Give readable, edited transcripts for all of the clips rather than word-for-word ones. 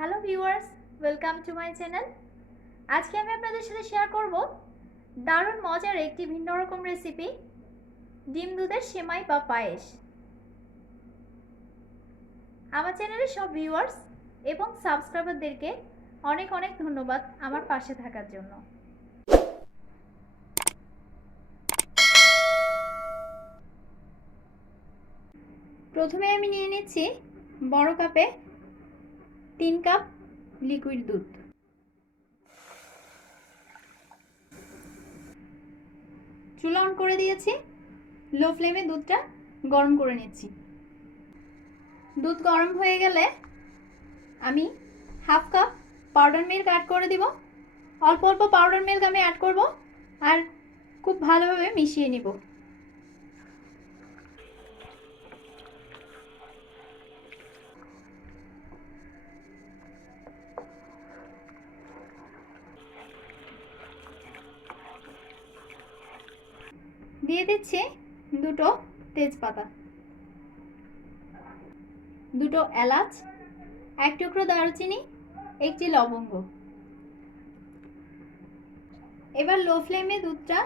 Hello viewers, welcome to my channel. আজকে আমি আপনাদের সাথে শেয়ার করব দারুণ মজার একটি ভিন্ন রকম রেসিপি, ডিম দুধের সেমাই বা পায়েস। আমার চ্যানেলের সব ভিউয়ার্স এবং সাবস্ক্রাইবারদেরকে অনেক অনেক ধন্যবাদ আমার পাশে থাকার জন্য। প্রথমে আমি নিয়ে নিচ্ছি বড় কাপে 3 কাপ লিকুইড দুধ। চুলা অন করে দিয়েছি, লো ফ্লেমে দুধটা গরম করে নিচ্ছি। দুধ গরম হয়ে গেলে আমি half cup powder milk add করে দিব। অল্প অল্প পাউডার মিল্ক আমি অ্যাড করব আর খুব ভালোভাবে মিশিয়ে নিব। দিয়ে দিচ্ছি দুটো তেজপাতা, দুটো এলাচ, এক টুকরো দারুচিনি, একটি লবঙ্গ। এবার লো ফ্লেমে দুধটা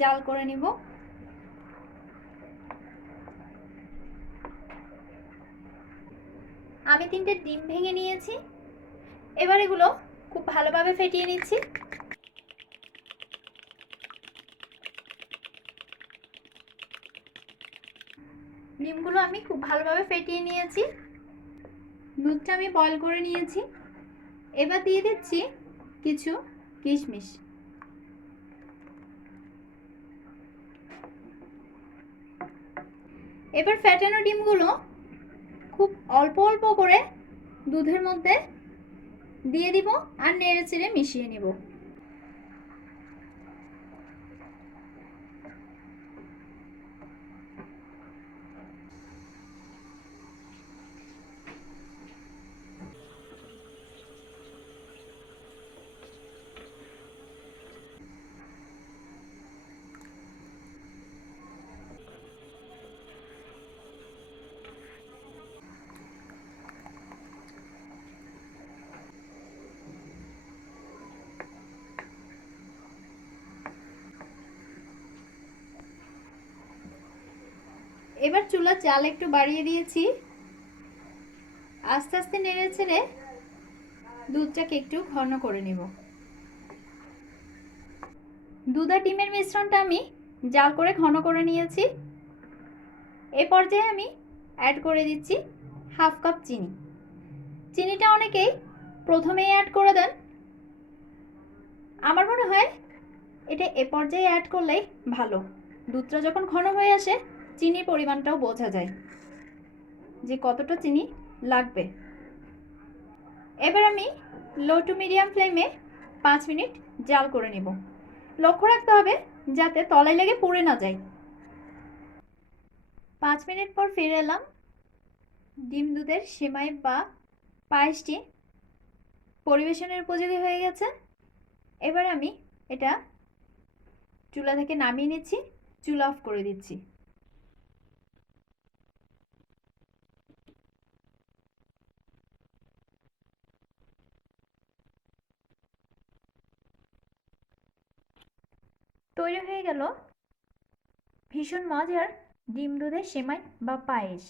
জাল করে নিব। আমি 3টে ডিম ভেঙে নিয়েছি। এবার এগুলো খুব ভালোভাবে ফেটিয়ে নিচ্ছি। ডিমগুলো আমি খুব ভালোভাবে ফেটিয়ে নিয়েছি। দুধটা আমি বয়ল করে নিয়েছি। এবার দিয়ে দিচ্ছি কিছু কিশমিশ। এবার ফ্যাটানো ডিমগুলো খুব অল্প অল্প করে দুধের মধ্যে দিয়ে দিব আর নেড়ে চেড়ে মিশিয়ে নিব। এবার চুলার জাল একটু বাড়িয়ে দিয়েছি। আস্তে আস্তে নেড়ে ছেড়ে দুধটাকে একটু ঘন করে নেব। দুধ আর ডিমের মিশ্রণটা আমি জাল করে ঘন করে নিয়েছি। এ পর্যায়ে আমি অ্যাড করে দিচ্ছি হাফ কাপ চিনি। চিনিটা অনেকেই প্রথমেই অ্যাড করে দেন। আমার মনে হয় এটা এ পর্যায়ে অ্যাড করলেই ভালো। দুধটা যখন ঘন হয়ে আসে চিনির পরিমাণটাও বোঝা যায় যে কতটা চিনি লাগবে। এবার আমি লো টু মিডিয়াম ফ্লেমে 5 মিনিট জাল করে নেব। লক্ষ্য রাখতে হবে যাতে তলায় লেগে পুড়ে না যায়। 5 মিনিট পর ফিরে এলাম। ডিম দুধের সেমাই বা পায়েসটি পরিবেশনের উপযোগী হয়ে গেছে। এবার আমি এটা চুলা থেকে নামিয়ে নিচ্ছি, চুলা অফ করে দিচ্ছি। তৈরি হয়ে গেল ভীষণ মজার ডিম দুধের সেমাই বা পায়েস।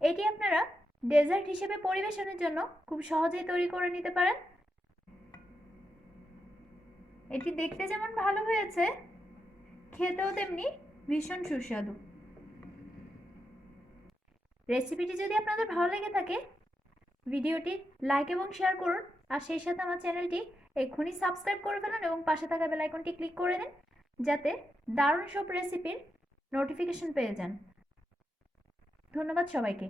এটি আপনারা ডেজার্ট হিসেবে পরিবেশনের জন্য খুব সহজেই তৈরি করে নিতে পারেন। এটি দেখতে যেমন ভালো হয়েছে, খেতেও তেমনি ভীষণ সুস্বাদু। রেসিপিটি যদি আপনাদের ভালো লেগে থাকে ভিডিওটি লাইক এবং শেয়ার করুন আর সেই সাথে আমার চ্যানেলটি এক্ষুনি সাবস্ক্রাইব করে ফেলুন এবং পাশে থাকা বেল আইকনটি ক্লিক করে দিন যাতে দারুণ সব রেসিপির নোটিফিকেশন পেয়ে যান। ধন্যবাদ সবাইকে।